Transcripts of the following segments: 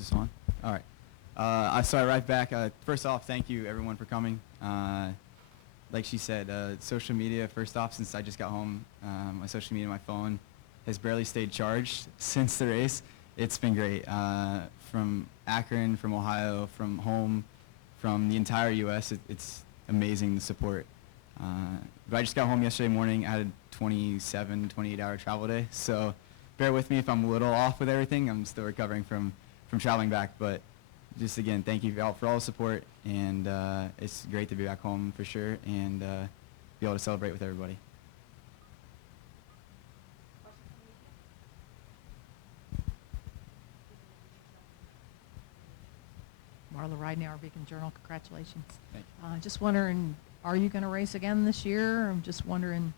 this on? All right. So I arrived back. First off, thank you everyone for coming. Like she said, social media, first off, since I just got home, my social media, my phone has barely stayed charged since the race. It's been great. From Akron, from Ohio, from home, from the entire U.S., it's amazing the support. But I just got home yesterday morning. I had a 28-hour travel day, so bear with me if I'm a little off with everything. I'm still recovering from traveling back, but just again, thank you for all the support, and it's great to be back home for sure, and be able to celebrate with everybody. Marla Ridney, our Beacon Journal, congratulations. Thank Just wondering, are you going to race again this year? I'm just wondering,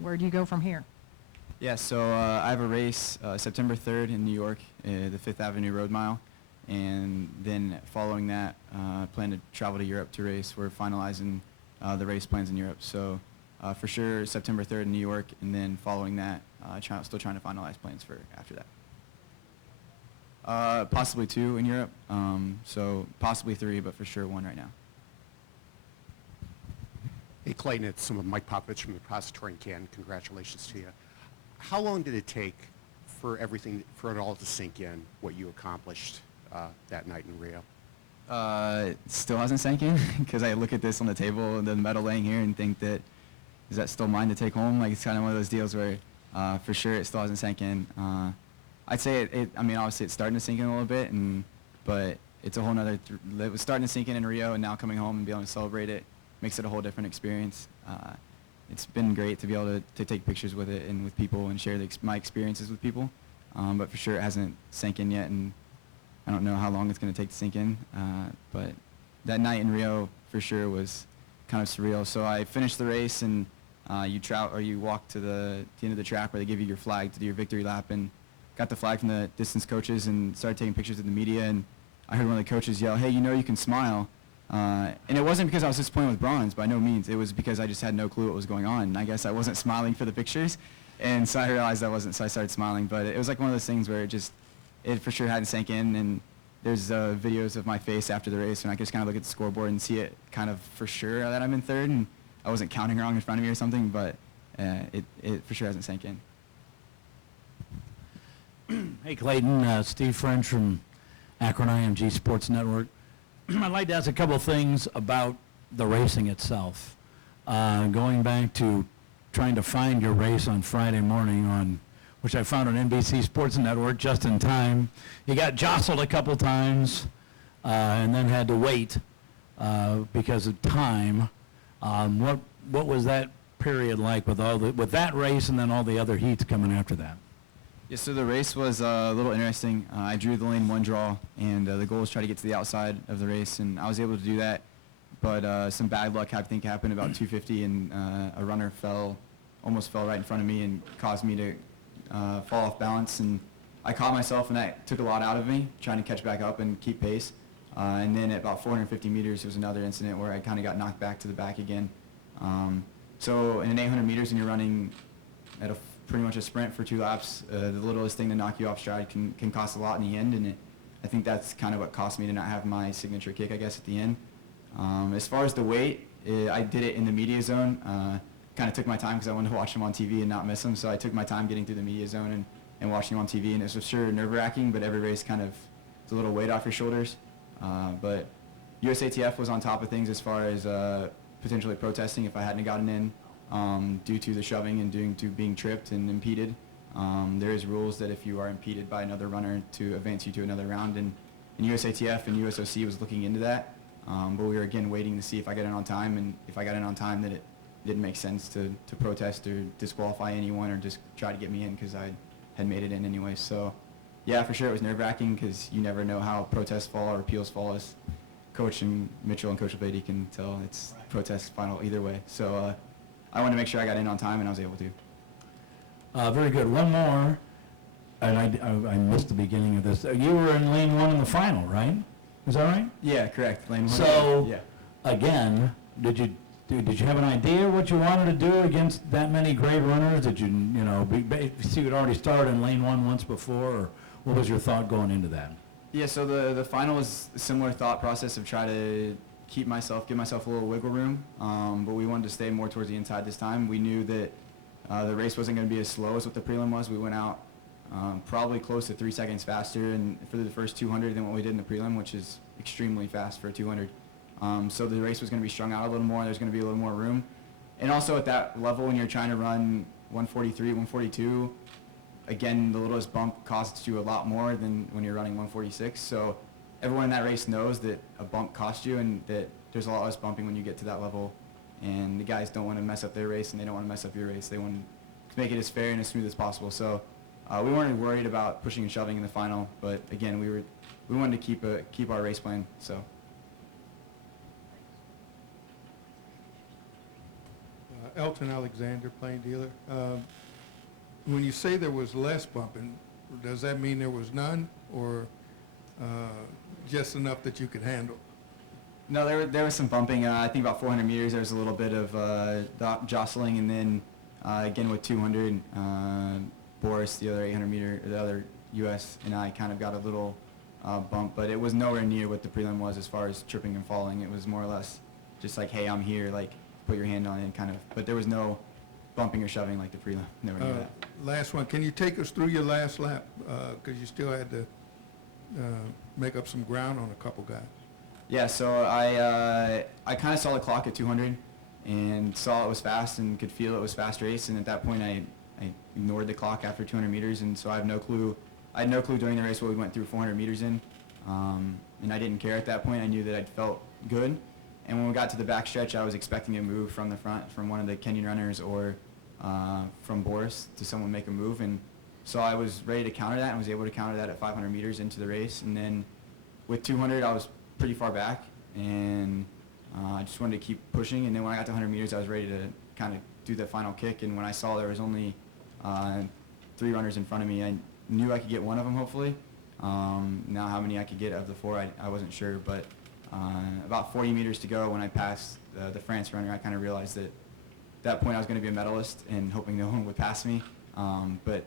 where do you go from here? Yeah, so I have a race September 3rd in New York, the 5th Avenue Road Mile, and then following that, I plan to travel to Europe to race. We're finalizing the race plans in Europe, so for sure September 3rd in New York, and then following that, still trying to finalize plans for after that. Possibly 2 in Europe, so possibly 3, but for sure 1 right now. Hey, Clayton, it's Mike Popovich from the Repository in Canton. Congratulations to you. How long did it take for it all to sink in, what you accomplished that night in Rio? Still hasn't sank in, because I look at this on the table, the medal laying here, and think that, is that still mine to take home? Like, it's kind of one of those deals where, for sure, it still hasn't sank in. I'd say I mean, obviously it's starting to sink in a little bit, but it's a whole nother, it was starting to sink in Rio, and now coming home and being able to celebrate it makes it a whole different experience. It's been great to be able to take pictures with it and with people and share my experiences with people, but for sure it hasn't sank in yet, and I don't know how long it's going to take to sink in, but that night in Rio for sure was kind of surreal. So I finished the race, and you walk to the end of the track where they give you your flag to do your victory lap, and got the flag from the distance coaches and started taking pictures with the media, and I heard one of the coaches yell, "Hey, you can smile." And it wasn't because I was disappointed with bronze, by no means. It was because I just had no clue what was going on. And I guess I wasn't smiling for the pictures, and so I realized I wasn't, so I started smiling. But it was like one of those things where it for sure hadn't sank in, and there's videos of my face after the race, and I could just kind of look at the scoreboard and see it kind of for sure that I'm in 3rd, and I wasn't counting wrong in front of me or something, but it for sure hasn't sank in. Hey, Clayton, Steve French from Akron IMG Sports Network. I'd like to ask a couple of things about the racing itself. Going back to trying to find your race on Friday morning, which I found on NBC Sports Network just in time. You got jostled a couple times and then had to wait because of time. What was that period like with that race and then all the other heats coming after that? Yeah, so the race was a little interesting. I drew the lane 1 draw, and the goal was try to get to the outside of the race, and I was able to do that. But some bad luck, I think, happened about 250, and a runner almost fell right in front of me and caused me to fall off balance. And I caught myself, and that took a lot out of me, trying to catch back up and keep pace. And then at about 450 meters, there was another incident where I kind of got knocked back to the back again. So in an 800 meters, and you're running at pretty much a sprint for 2 laps, the littlest thing to knock you off stride can cost a lot in the end, and I think that's kind of what cost me to not have my signature kick, I guess, at the end. As far as the weight, I did it in the media zone. Kind of took my time because I wanted to watch them on TV and not miss them, so I took my time getting through the media zone and watching them on TV, and it was for sure nerve-wracking, but every race kind of is a little weight off your shoulders. But USATF was on top of things as far as potentially protesting if I hadn't gotten in. Due to the shoving and due to being tripped and impeded. There is rules that if you are impeded by another runner to advance you to another round, and USATF and USOC was looking into that, but we were again waiting to see if I got in on time, and if I got in on time that it didn't make sense to protest or disqualify anyone or just try to get me in because I had made it in anyway. So yeah, for sure it was nerve-wracking because you never know how protests fall or appeals fall. As Coach and Mitchell and Coach Beatty can tell, it's protest final either way. So I wanted to make sure I got in on time, and I was able to. Very good. One more, and I missed the beginning of this. You were in lane 1 in the final, right? Is that right? Yeah, correct. Lane 1. So, yeah. Again, did you have an idea what you wanted to do against that many great runners? Did you, see you'd already started in lane 1 once before, or what was your thought going into that? Yeah, so the final was a similar thought process of try to give myself a little wiggle room, but we wanted to stay more towards the inside this time. We knew that the race wasn't going to be as slow as what the prelim was. We went out probably close to 3 seconds faster and for the first 200 than what we did in the prelim, which is extremely fast for a 200. So the race was going to be strung out a little more. There's going to be a little more room. And also at that level, when you're trying to run 143, 142, again, the littlest bump costs you a lot more than when you're running 146. So everyone in that race knows that a bump costs you and that there's a lot less bumping when you get to that level. And the guys don't want to mess up their race, and they don't want to mess up your race. They want to make it as fair and as smooth as possible. So we weren't worried about pushing and shoving in the final, but again, we wanted to keep our race plan. So. Elton Alexander, Plain Dealer. When you say there was less bumping, does that mean there was none, or just enough that you could handle? No, there was some bumping. I think about 400 meters, there was a little bit of jostling, and then again with 200, Boris, the other 800 meter, the other U.S. and I kind of got a little bump, but it was nowhere near what the prelim was as far as tripping and falling. It was more or less just like, hey, I'm here, like put your hand on it, kind of. But there was no bumping or shoving like the prelim. Never knew that. Last one. Can you take us through your last lap? Because you still had to make up some ground on a couple guys. Yeah, so I kind of saw the clock at 200 and saw it was fast and could feel it was fast race. And at that point, I ignored the clock after 200 meters. And so I had no clue during the race what we went through 400 meters in. And I didn't care at that point. I knew that I felt good. And when we got to the backstretch, I was expecting a move from the front, from one of the Kenyan runners or from Boris to someone make a move. And so I was ready to counter that and was able to counter that at 500 meters into the race. And then with 200, I was pretty far back, and I just wanted to keep pushing. And then when I got to 100 meters, I was ready to kind of do the final kick. And when I saw there was only 3 runners in front of me, I knew I could get one of them, hopefully. Now how many I could get of the 4, I wasn't sure. But about 40 meters to go when I passed the France runner, I kind of realized that at that point I was going to be a medalist and hoping no one would pass me. But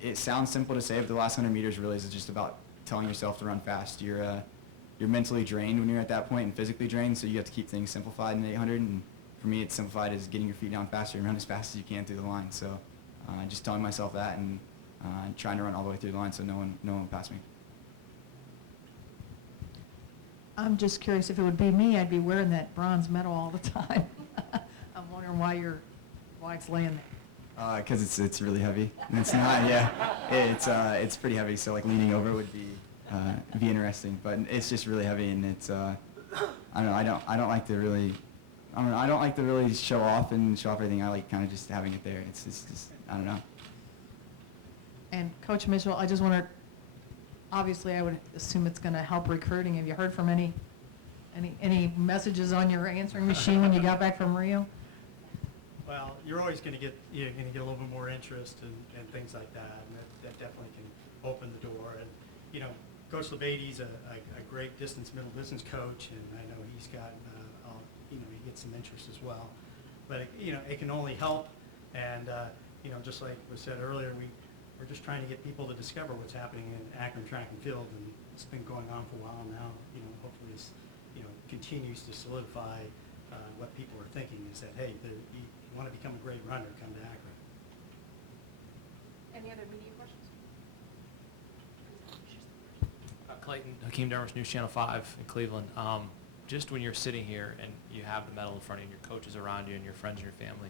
it sounds simple to say, but the last 100 meters really is just about telling yourself to run fast. You're mentally drained when you're at that point and physically drained, so you have to keep things simplified in the 800. And for me, it's simplified as getting your feet down faster and run as fast as you can through the line. So just telling myself that and trying to run all the way through the line so no one will pass me. I'm just curious, if it would be me, I'd be wearing that bronze medal all the time. I'm wondering why it's laying there. Because it's really heavy. And it's not, yeah. It's pretty heavy, so like leaning over would be interesting. But it's just really heavy, and it's I don't know. I don't like to really show off everything. I like kind of just having it there. It's just I don't know. And Coach Mitchell, I just wonder, obviously I would assume it's going to help recruiting. Have you heard from any messages on your answering machine when you got back from Rio? Well, you're always going to get a little bit more interest and things like that, and that definitely can open the door. And Coach Lebede's a great middle distance coach, and I know he's got he gets some interest as well. But it can only help, and just like was said earlier, we're just trying to get people to discover what's happening in Akron track and field, and it's been going on for a while now. Hopefully this continues to solidify what people are thinking is that, hey, you want to become a great runner, come to Akron. Any other media questions? Clayton, Hakeem Dermish, NewsChannel 5 in Cleveland. Just when you're sitting here and you have the medal in front of you and your coaches around you and your friends and your family,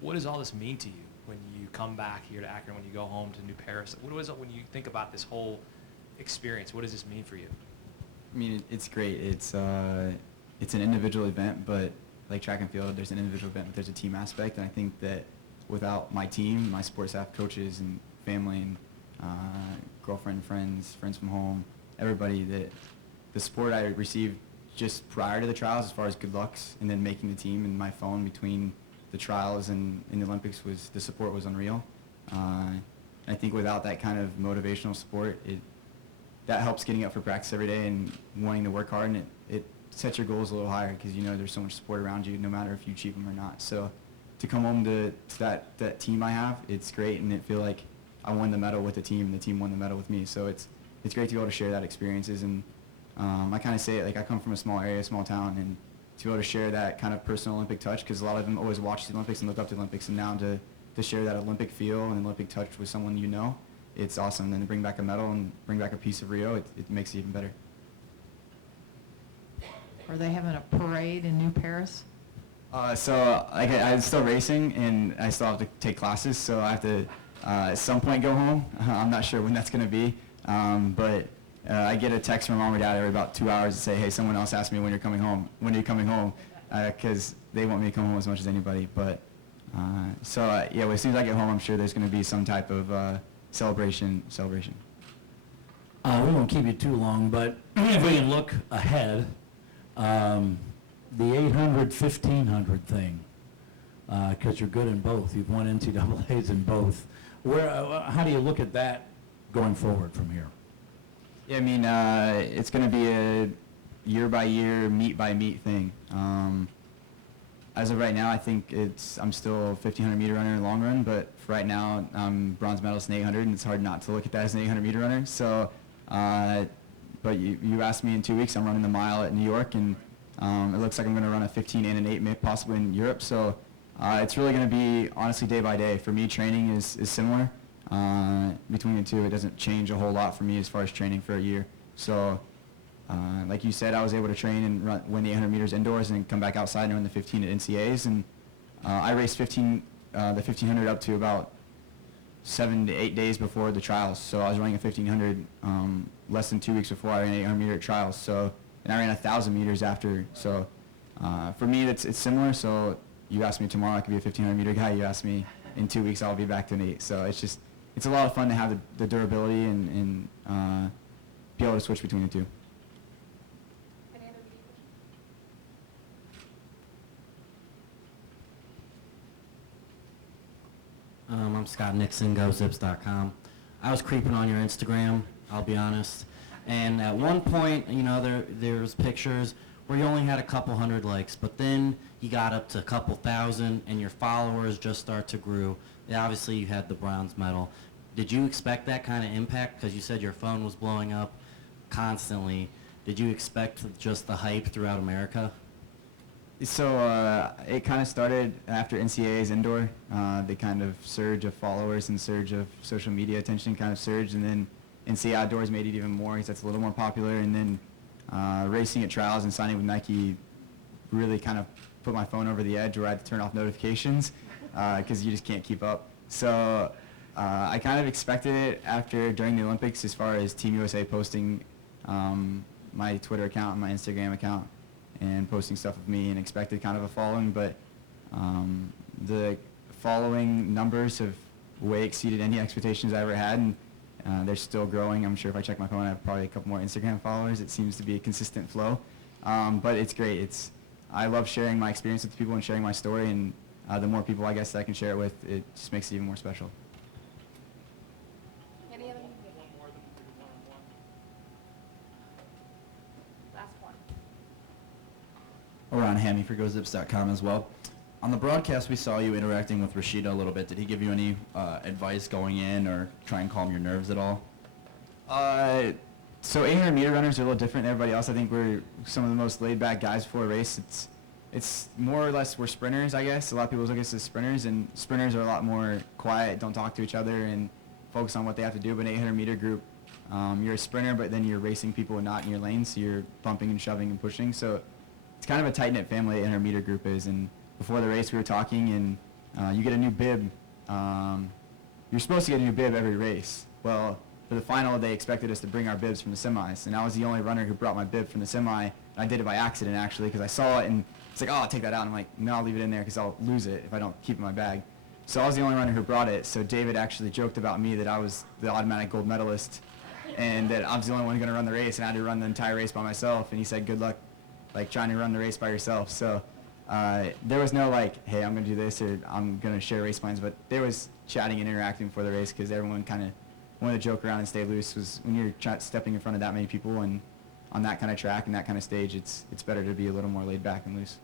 what does all this mean to you when you come back here to Akron, when you go home to New Paris? What is it when you think about this whole experience? What does this mean for you? I mean, it's great. It's an individual event, but like track and field, there's an individual event, but there's a team aspect. And I think that without my team, my sports staff, coaches, and family, and girlfriend, friends from home, everybody, that the support I received just prior to the trials as far as good lucks and then making the team and my phone between the trials and the Olympics, the support was unreal. I think without that kind of motivational support, that helps getting up for practice every day and wanting to work hard, and it sets your goals a little higher because there's so much support around you no matter if you achieve them or not. So to come home to that team I have, it's great, and it feel like I won the medal with the team and the team won the medal with me. So it's it's great to be able to share that experiences. And I kind of say it like I come from a small area, small town, and to be able to share that kind of personal Olympic touch, because a lot of them always watch the Olympics and look up to the Olympics, and now to share that Olympic feel and Olympic touch with someone you know, it's awesome. And to bring back a medal and bring back a piece of Rio, it makes it even better. Are they having a parade in New Paris? So like I'm still racing, and I still have to take classes, so I have to at some point go home. I'm not sure when that's going to be, but I get a text from mom or dad every about 2 hours to say, hey, someone else asked me when you're coming home. When are you coming home? Because they want me to come home as much as anybody. But yeah, as soon as I get home, I'm sure there's going to be some type of celebration. We won't keep you too long, but if we can look ahead, the 800, 1500 thing, because you're good in both. You've won NCAAs in both. How do you look at that going forward from here? Yeah, I mean, it's going to be a year-by-year, meet-by-meet thing. As of right now, I think I'm still a 1,500-meter runner long run, but for right now, I'm bronze medalist in 800, and it's hard not to look at that as an 800-meter runner. So, but you asked me in 2 weeks, I'm running the mile at New York, and it looks like I'm going to run a 15 and an 8 possibly in Europe. So it's really going to be, honestly, day by day. For me, training is similar. Between the two, it doesn't change a whole lot for me as far as training for a year. So, like you said, I was able to train and win the 800 meters indoors and come back outside and run the 15 at NCAAs. And I raced the 1500 up to about 7 to 8 days before the trials. So I was running a 1500 less than 2 weeks before I ran 800 meter trials. So, and I ran 1,000 meters after. So for me, it's similar. So you ask me tomorrow, I could be a 1,500 meter guy. You ask me in 2 weeks, I'll be back to an 8. So it's a lot of fun to have the durability and be able to switch between the two. I'm Scott Nixon, GoZips.com. I was creeping on your Instagram, I'll be honest. And at one point, there was pictures where you only had a couple hundred likes, but then you got up to a couple thousand, and your followers just start to grow. Yeah, obviously, you had the bronze medal. Did you expect that kind of impact? Because you said your phone was blowing up constantly. Did you expect just the hype throughout America? So it kind of started after NCAA's indoor. The kind of surge of followers and surge of social media attention kind of surged, and then NCAA outdoors made it even more because that's a little more popular. And then racing at trials and signing with Nike really kind of put my phone over the edge where I had to turn off notifications because you just can't keep up. So I kind of expected it during the Olympics as far as Team USA posting my Twitter account and my Instagram account and posting stuff of me, and expected kind of a following, but the following numbers have way exceeded any expectations I ever had, and they're still growing. I'm sure if I check my phone, I have probably a couple more Instagram followers. It seems to be a consistent flow, but it's great. I love sharing my experience with people and sharing my story, and the more people I guess that I can share it with, it just makes it even more special. Any other? Last one. Ron Hammy for GoZips.com as well. On the broadcast, we saw you interacting with Rashida a little bit. Did he give you any advice going in or try and calm your nerves at all? So 800 meter runners are a little different than everybody else. I think we're some of the most laid back guys before a race. It's more or less we're sprinters, I guess. A lot of people look at us as sprinters, and sprinters are a lot more quiet, don't talk to each other, and focus on what they have to do. But an 800 meter group, you're a sprinter, but then you're racing people not in your lane, so you're bumping and shoving and pushing. So it's kind of a tight-knit family, 800 meter group is. And before the race, we were talking, and you get a new bib. You're supposed to get a new bib every race. Well, for the final, they expected us to bring our bibs from the semis, and I was the only runner who brought my bib from the semi. And I did it by accident, actually, because I saw it, and it's like, oh, I'll take that out. And I'm like, no, I'll leave it in there because I'll lose it if I don't keep it in my bag. So I was the only runner who brought it. So David actually joked about me that I was the automatic gold medalist, and that I was the only one going to run the race, and I had to run the entire race by myself. And he said, good luck, like, trying to run the race by yourself. So there was no, like, hey, I'm going to do this, or I'm going to share race plans. But there was chatting and interacting before the race because everyone kind of wanted to joke around and stay loose. Was when you're stepping in front of that many people and on that kind of track and that kind of stage, it's better to be a little more laid back and loose.